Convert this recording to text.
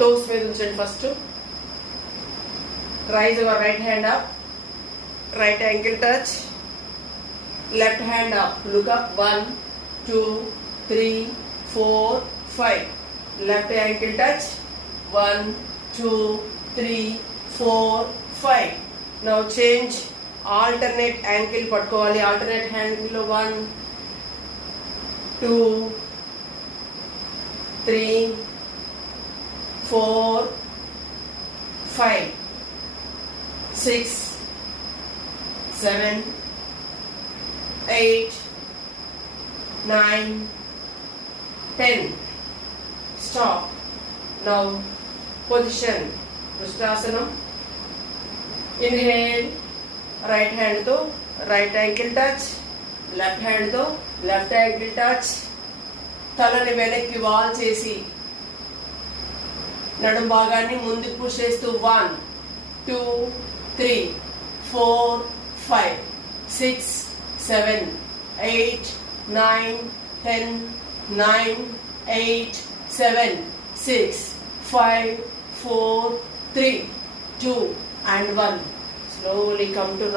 toes మీద ఉంచండి first. Rise your right hand up, right ankle touch, left hand up, look up, 1 2 3 4 5, left ankle touch, 1 2 3 4 5. Now change, alternate ankle పట్టుకోవాలి, alternate hand లో 1 2 3 4 5 6 7 8 9 10. Stop. Now position Vrishtasanam. Inhale, right hand to right ankle touch, left hand to left ankle touch. తలని వెనక్కి వాల్ చేసి నడుం భాగాన్ని ముందుకు పుష్ చేస్తూ 1 2 3 4 5 6 7 8 9 10 9 8 7 6 5 4 3 2 and 1. Slowly come to